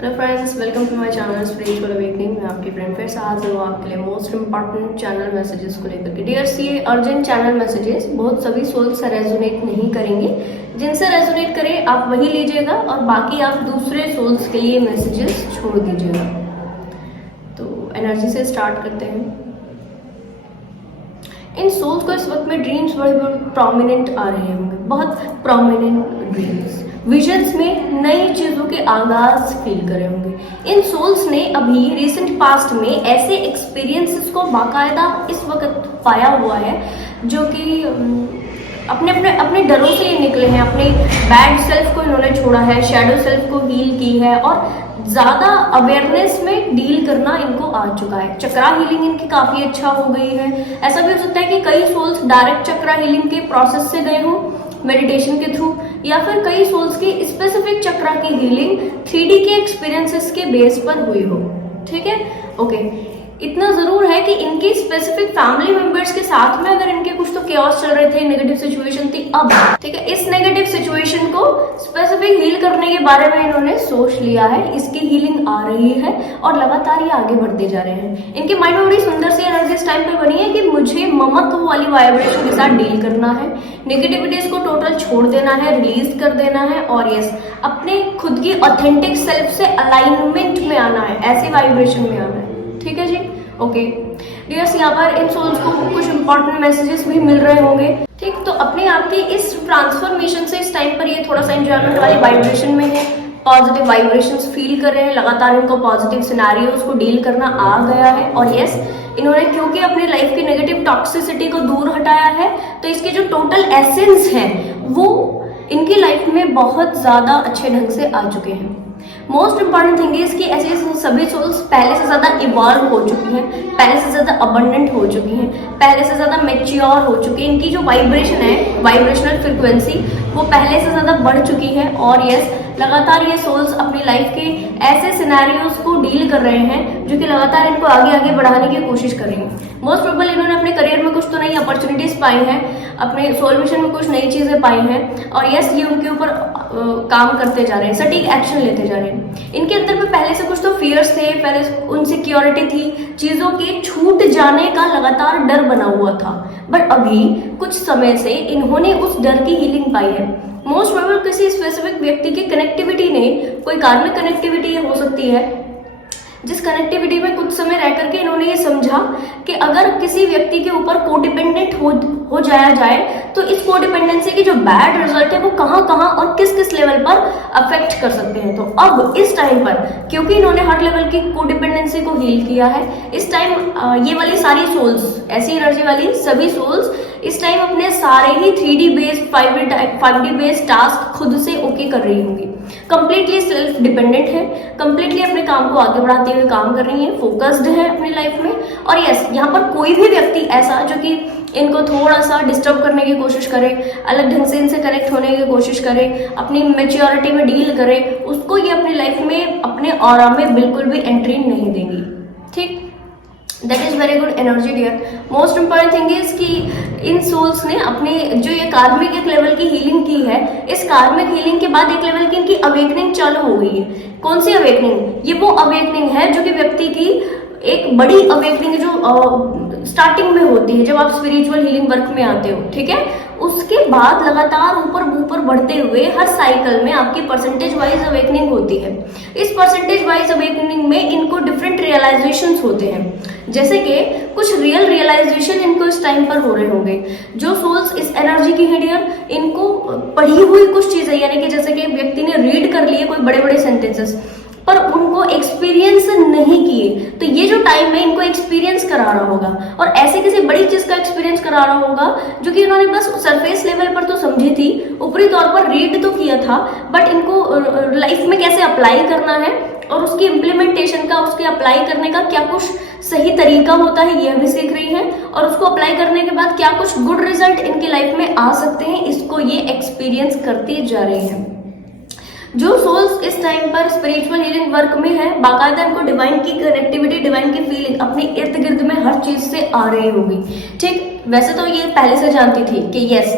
Hello friends, welcome to my channel spiritual awakening. मैं आपकी friend फिर से हाजिर हूँ आपके लिए मोस्ट इंपॉर्टेंट चैनल मैसेजेस को लेकर के। डियर्स, ये अर्जेंट चैनल मैसेजेस बहुत सभी सोल से रेजोनेट नहीं करेंगे। जिनसे रेजोनेट करे आप वही लीजिएगा और बाकी आप दूसरे सोल्स के लिए मैसेजेस छोड़ दीजिएगा। तो एनर्जी से स्टार्ट करते हैं। इन सोल्स को इस वक्त में ड्रीम्स बड़े प्रोमिनेंट आ रहे होंगे, बहुत प्रोमिनेंट ड्रीम्स, विजन्स में नई चीजों के आगाज फील करे होंगे। इन सोल्स ने अभी रिसेंट पास्ट में ऐसे एक्सपीरियंसेस को बाकायदा इस वक्त पाया हुआ है जो कि अपने अपने अपने डरों से ये निकले हैं। अपने बैड सेल्फ को इन्होंने छोड़ा है, शैडो सेल्फ को हील की है और ज्यादा अवेयरनेस में डील करना इनको आ चुका है। चक्रा हीलिंग इनकी काफी अच्छा हो गई है। ऐसा भी हो सकता है कि कई सोल्स डायरेक्ट चक्रा हीलिंग के प्रोसेस से गए हो मेडिटेशन के थ्रू, या फिर कई सोल्स की स्पेसिफिक चक्रा की हीलिंग 3D के एक्सपीरियंसेस के बेस पर हुई हो। ठीक है, ओके। इतना जरूर है कि इनकी स्पेसिफिक फैमिली मेंबर्स के साथ में अगर इनके कुछ तो केओस चल रहे थे, नेगेटिव सिचुएशन थी, अब ठीक है इस नेगेटिव सिचुएशन को स्पेसिफिक हील करने के बारे में इन्होंने सोच लिया है। इसकी हीलिंग आ रही है और लगातार ये आगे बढ़ते जा रहे हैं। इनके माइंड में बड़ी सुंदर सी एनर्जी इस टाइम पे बनी है कि मुझे ममत्व वाली वाइब्रेशन के साथ डील करना है, नेगेटिविटीज को टोटल छोड़ देना है, रिलीज कर देना है और यस अपने खुद की ऑथेंटिक सेल्फ से अलाइनमेंट में आना है, ऐसी वाइब्रेशन में आना है। ठीक है जी, ओके डियर्स। यहाँ पर इन सोल्स को कुछ इंपॉर्टेंट मैसेजेस भी मिल रहे होंगे। ठीक, तो अपने आप की इस ट्रांसफॉर्मेशन से इस टाइम पर ये थोड़ा सा एंजॉयमेंट वाली वाइब्रेशन में है, पॉजिटिव वाइब्रेशंस फील कर रहे हैं। लगातार इनको पॉजिटिव सिनेरियोस को डील करना आ गया है और यस इन्होंने क्योंकि अपनी लाइफ की नेगेटिव टॉक्सिसिटी को दूर हटाया है तो इसके जो टोटल एसेंस है वो इनकी लाइफ में बहुत ज्यादा अच्छे ढंग से आ चुके हैं। मोस्ट इंपॉर्टेंट थिंग इज कि ऐसे सभी सोल्स पहले से ज्यादा इवॉल्व हो चुकी हैं, पहले से ज्यादा अबंडेंट हो चुकी हैं, पहले से ज्यादा मैच्योर हो चुकी हैं। इनकी जो वाइब्रेशन है, वाइब्रेशनल फ्रिक्वेंसी, वो पहले से ज्यादा बढ़ चुकी है और यस लगातार ये सोल्स अपनी लाइफ के ऐसे सिनेरियोस को डील कर रहे हैं जो कि लगातार इनको आगे आगे बढ़ाने की कोशिश कर रही हैं। मोस्ट प्रोबेबल इन्होंने अपने करियर में कुछ तो नई अपॉर्चुनिटीज पाई हैं, अपने सोल मिशन में कुछ नई चीजें पाई हैं और यस ये उनके ऊपर काम करते जा रहे हैं, सटीक एक्शन लेते जा रहे हैं। इनके अंदर में पहले से कुछ तो फियर्स थे, पहले इनसिक्योरिटी थी, चीजों के छूट जाने का लगातार डर बना हुआ था, बट अभी कुछ समय से इन्होंने उस डर की हीलिंग पाई है। मोस्ट प्रोबेबल किसी स्पेसिफिक व्यक्ति की कनेक्टिविटी ने, कोई कार्मिक कनेक्टिविटी हो सकती है जिस कनेक्टिविटी में कुछ समय रह करके इन्होंने ये समझा कि अगर किसी व्यक्ति के ऊपर कोडिपेंडेंट हो जाया जाए तो इस कोडिपेंडेंसी की जो बैड रिजल्ट है वो कहाँ कहाँ और किस किस लेवल पर अफेक्ट कर सकते हैं। तो अब इस टाइम पर क्योंकि इन्होंने हर लेवल की कोडिपेंडेंसी को हील किया है, इस टाइम ये वाली सारी सोल्स, ऐसी एनर्जी वाली सभी सोल्स इस टाइम अपने सारे ही 3D based 5D based task खुद से ओके कर रही होंगी। कंप्लीटली सेल्फ डिपेंडेंट है, कंप्लीटली अपने काम को आगे बढ़ाते हुए काम कर रही है, फोकस्ड है अपनी लाइफ में और यस यहाँ पर कोई भी व्यक्ति ऐसा जो कि इनको थोड़ा सा डिस्टर्ब करने की कोशिश करे, अलग ढंग से इनसे कनेक्ट होने की कोशिश करे, अपनी मेच्योरिटी में डील करे, उसको ये अपनी लाइफ में अपने ऑरा में बिल्कुल भी एंट्री नहीं देंगी। ठीक, that is very good energy dear. Most important thing is कि इन सोल्स ने अपने जो ये कार्मिक एक लेवल की हीलिंग की है, इस कार्मिक हीलिंग के बाद एक लेवल की इनकी अवेकनिंग चालू हो गई है। कौन सी अवेकनिंग? ये वो अवेकनिंग है जो कि व्यक्ति की एक बड़ी अवेकनिंग जो स्टार्टिंग में होती है जब आप स्पिरिचुअल हीलिंग वर्क में आते हो। ठीक है, उसके बाद लगातार ऊपर बढ़ते हुए हर साइकिल में आपकी परसेंटेज वाइज अवेकनिंग होती है। इस परसेंटेज वाइज अवेकनिंग में इनको डिफरेंट रियलाइजेशंस होते हैं, जैसे कि कुछ रियल रियलाइजेशन इनको इस टाइम पर हो रहे होंगे। जो सोल्स इस एनर्जी की है डियर, इनको पढ़ी हुई कुछ चीजें, यानी कि जैसे कि व्यक्ति ने रीड कर लिए कोई बड़े बड़े सेंटेंसेस पर उनको एक्सपीरियंस नहीं किए, तो ये जो टाइम है इनको एक्सपीरियंस करा रहा होगा और ऐसे किसी बड़ी चीज का एक्सपीरियंस करा रहा होगा जो कि इन्होंने बस सरफेस लेवल पर तो समझी थी, ऊपरी तौर पर रीड तो किया था, बट इनको लाइफ में कैसे अप्लाई करना है और उसकी इम्प्लीमेंटेशन का, उसके अप्लाई करने का क्या कुछ सही तरीका होता है यह भी सीख रही है और उसको अप्लाई करने के बाद क्या कुछ गुड रिजल्ट इनकी लाइफ में आ सकते हैं, इसको ये एक्सपीरियंस करती जा रही है। जो सोल्स इस टाइम पर स्पिरिचुअल हीलिंग वर्क में है, बाकायदा इनको डिवाइन की कनेक्टिविटी, डिवाइन की फीलिंग अपने इर्द गिर्द में हर चीज से आ रही होगी। ठीक, वैसे तो ये पहले से जानती थी कि यस,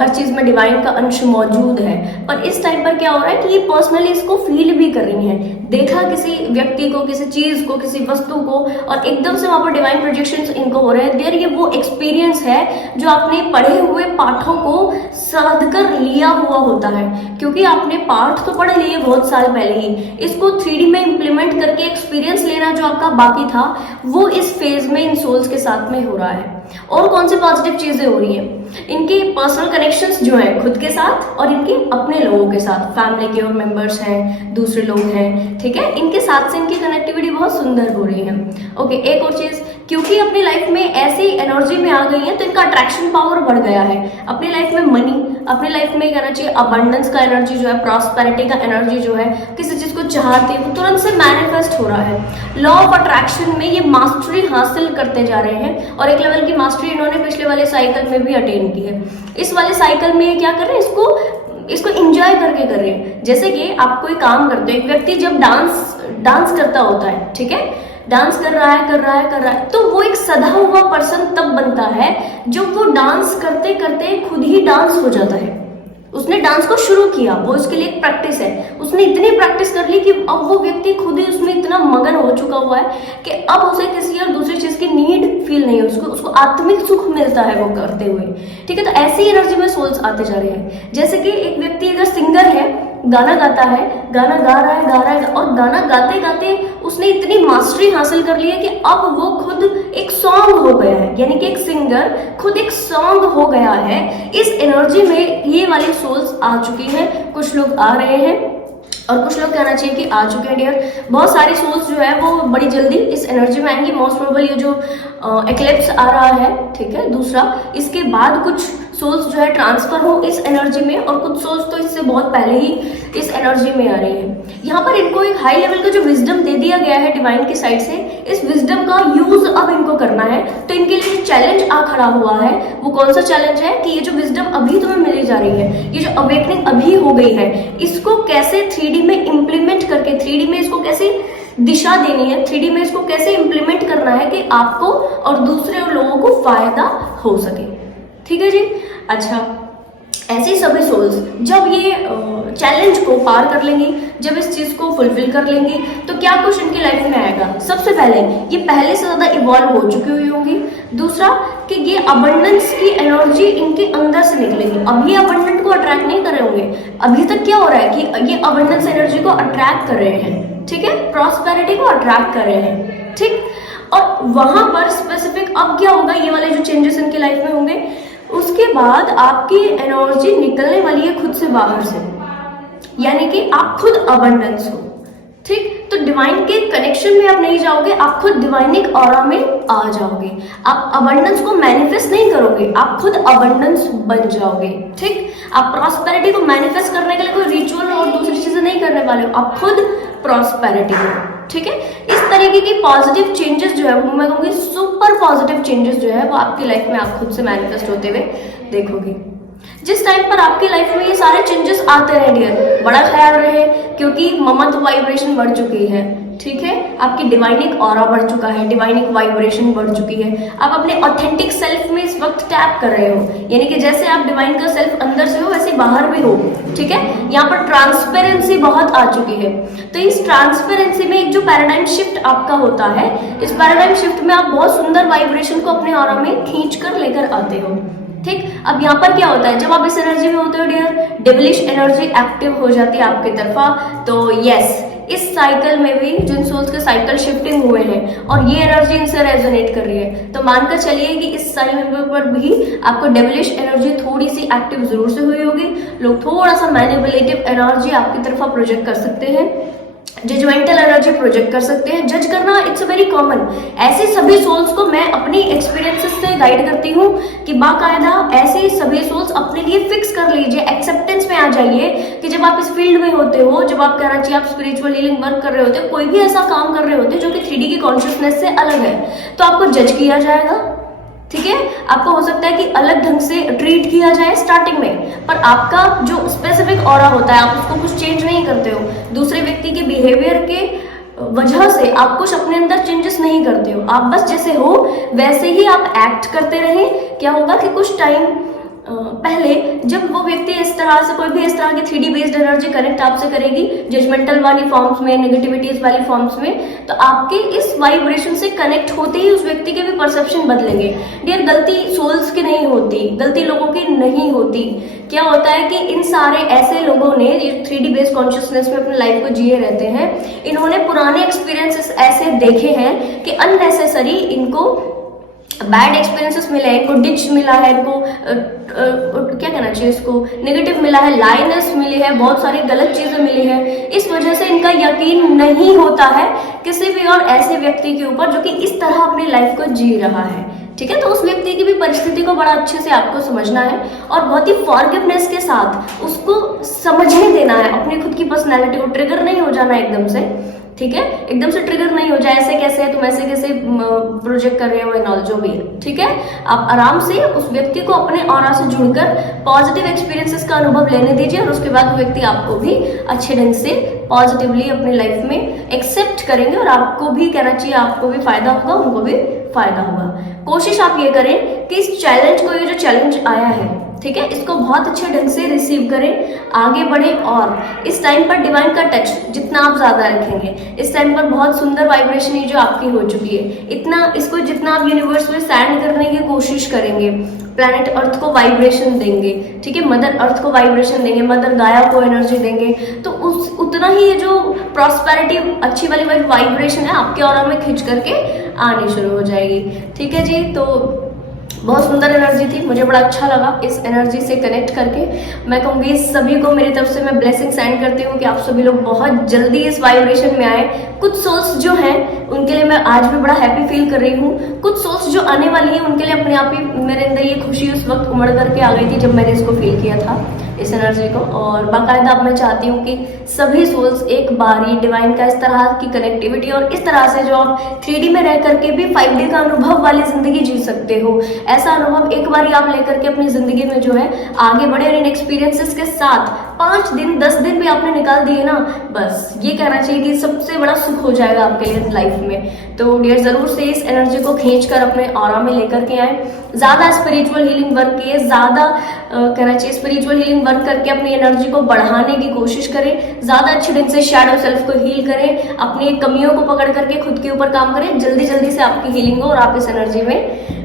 हर चीज में डिवाइन का अंश मौजूद है, पर इस टाइम पर क्या हो रहा है कि ये पर्सनली इसको फील भी कर रही हैं। देखा किसी व्यक्ति को, किसी चीज को, किसी वस्तु को, और एकदम से वहां पर डिवाइन प्रोजेक्शंस इनको हो रहे हैं। देयर ये वो एक्सपीरियंस है जो आपने पढ़े हुए पाठों को साध कर लिया हुआ होता है, क्योंकि आपने पाठ तो पढ़ लिए बहुत साल पहले ही, इसको 3D में इंप्लीमेंट करके एक्सपीरियंस लेना जो आपका बाकी था, वो इस फेज में इन सोल्स के साथ में हो रहा है। और कौन सी पॉजिटिव चीजें हो रही हैं? इनके पर्सनल कनेक्शंस जो है खुद के साथ और इनके अपने लोगों के साथ, फैमिली के और मेंबर्स हैं, दूसरे लोग हैं, ठीक है, इनके साथ से इनकी कनेक्टिविटी बहुत सुंदर हो रही है। ओके, एक और चीज, क्योंकि अपनी लाइफ में ऐसी एनर्जी में आ गई है तो इनका अट्रैक्शन पावर बढ़ गया है। अपनी लाइफ में मनी, अपनी लाइफ में कहना चाहिए अबंडेंस का एनर्जी जो है, प्रॉस्पेरिटी का एनर्जी जो है, किसी चीज को चाहते वो तुरंत से मैनिफेस्ट हो रहा है। लॉ ऑफ अट्रैक्शन में ये मास्टरी हासिल करते जा रहे हैं, और एक लेवल की मास्टरी इन्होंने पिछले वाले साइकिल में भी अटेन की है। इस वाले साइकिल में ये क्या कर रहे हैं, इसको एंजॉय करके कर रहे हैं। जैसे कि आप कोई काम करते हो, एक व्यक्ति जब डांस करता होता है, ठीक है, डांस कर रहा है, तो वो एक सधा हुआ पर्सन तब बनता है जब वो डांस करते करते खुद ही डांस हो जाता है। उसने डांस को शुरू किया, वो उसके लिए एक प्रैक्टिस है, उसने इतनी प्रैक्टिस कर ली कि अब वो व्यक्ति खुद ही उसमें इतना मगन हो चुका हुआ है कि अब उसे किसी और दूसरी चीज की नीड फील नहीं है, उसको आत्मिक सुख मिलता है वो करते हुए, ठीक है। तो ऐसी एनर्जी में सोल्स आते जा रहे हैं। जैसे कि एक व्यक्ति अगर सिंगर है, गाना गाता है, गाना गा रहा है, और गाना गाते गाते उसने इतनी मास्टरी हासिल कर ली है कि अब वो खुद एक सॉन्ग हो गया है, यानी कि एक सिंगर खुद एक सॉन्ग हो गया है। इस एनर्जी में ये वाली सोल्स आ चुकी हैं, कुछ लोग आ रहे हैं और कुछ लोग कहना चाहिए कि आ चुके हैं डियर। बहुत सारी सोल्स जो है वो बड़ी जल्दी इस एनर्जी में आएंगी। मोस्ट प्रोबेबल ये जो एक्लिप्स आ रहा है, ठीक है, दूसरा, इसके बाद कुछ सोल्स जो है ट्रांसफर हो इस एनर्जी में, और कुछ सोल्स तो इससे बहुत पहले ही इस एनर्जी में आ रही है। यहाँ पर इनको एक हाई लेवल का जो विजडम दे दिया गया है डिवाइन की साइड से, इस विजडम का यूज अब इनको करना है। तो इनके लिए जो चैलेंज आ खड़ा हुआ है वो कौन सा चैलेंज है कि ये जो विजडम अभी तुम्हें मिली जा रही है, ये जो अवेकनिंग अभी हो गई है, इसको कैसे 3D में इंप्लीमेंट करके, 3D में इसको कैसे दिशा देनी है, 3D में इसको कैसे इंप्लीमेंट करना है कि आपको और दूसरे लोगों को फायदा हो सके, ठीक है जी। अच्छा, ऐसी सभी सोल्स जब ये चैलेंज को पार कर लेंगी, जब इस चीज को फुलफिल कर लेंगी, तो क्या कुछ इनकी लाइफ में आएगा? सबसे पहले ये पहले से ज्यादा इवॉल्व हो चुकी हुई होंगी। दूसरा कि ये अबंडेंस की एनर्जी इनके अंदर से निकलेगी। अब ये अबंडेंट को अट्रैक्ट नहीं कर रहे होंगे। अभी तक क्या हो रहा है कि ये अबंडेंस एनर्जी को अट्रैक्ट कर रहे हैं, ठीक है, प्रॉस्पेरिटी को अट्रैक्ट कर रहे हैं, ठीक। और वहां पर स्पेसिफिक अब क्या होगा, ये वाले जो चेंजेस इनकी लाइफ में होंगे, उसके बाद आपकी एनर्जी निकलने वाली है खुद से बाहर से, यानी कि आप खुद अबंडेंस हो, ठीक। तो डिवाइन के कनेक्शन में आप नहीं जाओगे, आप खुद डिवाइनिक ऑरा में आ जाओगे। आप अबंडेंस को मैनिफेस्ट नहीं करोगे, आप खुद अबंडेंस बन जाओगे, ठीक। आप प्रॉस्पेरिटी को मैनिफेस्ट करने के लिए कोई रिचुअल और दूसरी चीजें नहीं करने वाले हो, आप खुद प्रॉस्पेरिटी हो, ठीक है। इस तरीके की पॉजिटिव चेंजेस जो है वो मैं कहूँगी सुपर पॉजिटिव चेंजेस जो है वो आपकी लाइफ में आप खुद से मैनिफेस्ट होते हुए देखोगे। जिस टाइम पर आपकी लाइफ में ये सारे चेंजेस आते रहे डियर, बड़ा ख्याल रहे, क्योंकि ममत्व वाइब्रेशन बढ़ चुकी है, ठीक है, आपकी डिवाइनिक ऑरा बढ़ चुका है, डिवाइनिक वाइब्रेशन बढ़ चुकी है। आप अपने ऑथेंटिक सेल्फ में इस वक्त टैप कर रहे हो, यानी कि जैसे आप डिवाइन का सेल्फ अंदर से हो वैसे बाहर भी हो, ठीक है। यहाँ पर ट्रांसपेरेंसी बहुत आ चुकी है। तो इस ट्रांसपेरेंसी में एक जो पैराडाइम शिफ्ट आपका होता है, इस पैराडाइम शिफ्ट में आप बहुत सुंदर वाइब्रेशन को अपने ऑरा में खींच कर लेकर आते हो, ठीक। अब यहाँ पर क्या होता है, जब आप इस एनर्जी में होते हो डियर, डेविलिश एनर्जी एक्टिव हो जाती है आपकी तरफा। तो यस, इस साइकिल में भी जिन सोल्स के साइकिल शिफ्टिंग हुए हैं और ये एनर्जी इनसे रेजोनेट कर रही है, तो मानकर चलिए कि इस साइकिल पर भी आपको डेविलिश एनर्जी थोड़ी सी एक्टिव जरूर से हुई होगी। लोग थोड़ा सा मैनिपुलेटिव एनर्जी आपकी तरफा प्रोजेक्ट कर सकते हैं, जजमेंटल एनर्जी प्रोजेक्ट कर सकते हैं। जज करना इट्स वेरी कॉमन। ऐसे सभी सोल्स को मैं अपनी एक्सपीरियंसेस से गाइड करती हूँ कि बाकायदा ऐसे सभी सोल्स अपने लिए फिक्स कर लीजिए, एक्सेप्टेंस में आ जाइए कि जब आप इस फील्ड में होते हो, जब आप कहना चाहिए आप स्पिरिचुअल हीलिंग वर्क कर रहे होते हो, कोई भी ऐसा काम कर रहे होते जो कि 3D की कॉन्शियसनेस से अलग है, तो आपको जज किया जाएगा, ठीक है। आपको हो सकता है कि अलग ढंग से ट्रीट किया जाए स्टार्टिंग में, पर आपका जो स्पेसिफिक ऑरा होता है आप उसको कुछ चेंज नहीं करते हो। दूसरे व्यक्ति के बिहेवियर के वजह से आप कुछ अपने अंदर चेंजेस नहीं करते हो, आप बस जैसे हो वैसे ही आप एक्ट करते रहे, क्या होगा कि कुछ टाइम पहले जब वो व्यक्ति इस तरह से, कोई भी इस तरह की 3D बेस्ड एनर्जी कनेक्ट आपसे करेगी जजमेंटल वाली फॉर्म्स में, नेगेटिविटीज वाली फॉर्म्स में, तो आपके इस वाइब्रेशन से कनेक्ट होते ही उस व्यक्ति के भी परसेप्शन बदलेंगे। डियर, गलती सोल्स की नहीं होती, गलती लोगों की नहीं होती। क्या होता है कि इन सारे ऐसे लोगों ने ये 3D बेस्ड कॉन्शियसनेस में अपनी लाइफ को जिए रहते हैं, इन्होंने पुराने एक्सपीरियंसेस ऐसे देखे हैं कि अननेसेसरी इनको बैड एक्सपीरियंसेस मिले हैं, इनको डिच मिला है, इनको क्या कहना चाहिए, इसको नेगेटिव मिला है, लाइनेस मिली है, बहुत सारी गलत चीजें मिली है। इस वजह से इनका यकीन नहीं होता है किसी भी और ऐसे व्यक्ति के ऊपर जो कि इस तरह अपनी लाइफ को जी रहा है। ठीक है, तो उस व्यक्ति की भी परिस्थिति को बड़ा अच्छे से आपको समझना है और बहुत ही फॉरगिवनेस के साथ उसको समझने देना है, अपनी खुद की पर्सनैलिटी को। ट्रिगर नहीं हो जाना एकदम से, ठीक है, एकदम से ट्रिगर नहीं हो जाए, ऐसे कैसे तुम ऐसे कैसे प्रोजेक्ट कर रहे हो एंड ऑल, जो भी है, ठीक है। आप आराम से उस व्यक्ति को अपने ऑरा से जुड़कर पॉजिटिव एक्सपीरियंसेस का अनुभव लेने दीजिए और उसके बाद वो व्यक्ति आपको भी अच्छे ढंग से पॉजिटिवली अपनी लाइफ में एक्सेप्ट करेंगे और आपको भी, कहना चाहिए, आपको भी फायदा होगा, उनको भी फायदा होगा। कोशिश आप ये करें कि इस चैलेंज को, ये जो चैलेंज आया है, ठीक है, इसको बहुत अच्छे ढंग से रिसीव करें, आगे बढ़े और इस टाइम पर डिवाइन का टच जितना आप ज्यादा रखेंगे, इस टाइम पर बहुत सुंदर वाइब्रेशन ही जो आपकी हो चुकी है, इतना इसको जितना आप यूनिवर्स में सेंड करने की कोशिश करेंगे, प्लैनेट अर्थ को वाइब्रेशन देंगे, ठीक है, मदर अर्थ को वाइब्रेशन देंगे, मदर गाया को एनर्जी देंगे, तो उतना ही ये जो प्रॉस्पेरिटी अच्छी वाली वाइब्रेशन है आपके ऑरा में खिंच करके आनी शुरू हो जाएगी। ठीक है जी, तो बहुत सुंदर एनर्जी थी, मुझे बड़ा अच्छा लगा इस एनर्जी से कनेक्ट करके। मैं कहूँगी सभी को मेरी तरफ से मैं ब्लेसिंग सेंड करती हूँ कि आप सभी लोग बहुत जल्दी इस वाइब्रेशन में आए। कुछ सोल्स जो हैं उनके लिए मैं आज भी बड़ा हैप्पी फील कर रही हूँ, कुछ सोल्स जो आने वाली हैं उनके लिए अपने आप ही मेरे अंदर ये खुशी उस वक्त उमड़ करके आ गई थी जब मैंने इसको फील किया था, इस एनर्जी को। और बाकायदा अब मैं चाहती हूँ कि सभी सोल्स एक बार ही डिवाइन का इस तरह की कनेक्टिविटी और इस तरह से जो आप 3D में रह करके भी 5D का अनुभव वाली जिंदगी जी सकते हो, ऐसा अनुभव एक बार ही आप लेकर के अपनी जिंदगी में जो है आगे बढ़े। और इन एक्सपीरियंसेस के साथ 5 दिन 10 दिन भी आपने निकाल दिए ना, बस ये कहना चाहिए कि सबसे बड़ा सुख हो जाएगा आपके लिए लाइफ में। तो डियर, जरूर से इस एनर्जी को खींच कर अपने ऑरा में लेकर के आए, ज्यादा स्पिरिचुअल हीलिंग वर्क किए, ज्यादा कहना चाहिए स्पिरिचुअल हीलिंग वर्क करके अपनी एनर्जी को बढ़ाने की कोशिश करें, ज्यादा अच्छे ढंग से शैडो सेल्फ को हील करें, अपनी कमियों को पकड़ करके खुद के ऊपर काम करें, जल्दी जल्दी से आपकी हीलिंग हो और आप इस एनर्जी में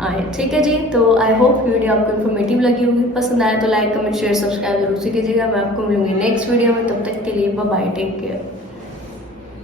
आए। ठीक है जी, तो आई होप वीडियो आपको इन्फॉर्मेटिव लगी होगी, पसंद आया तो लाइक कमेंट शेयर सब्सक्राइब जरूर से कीजिएगा। मैं आपको मिलूंगी नेक्स्ट वीडियो में, तब तक के लिए बाय बाय, टेक केयर।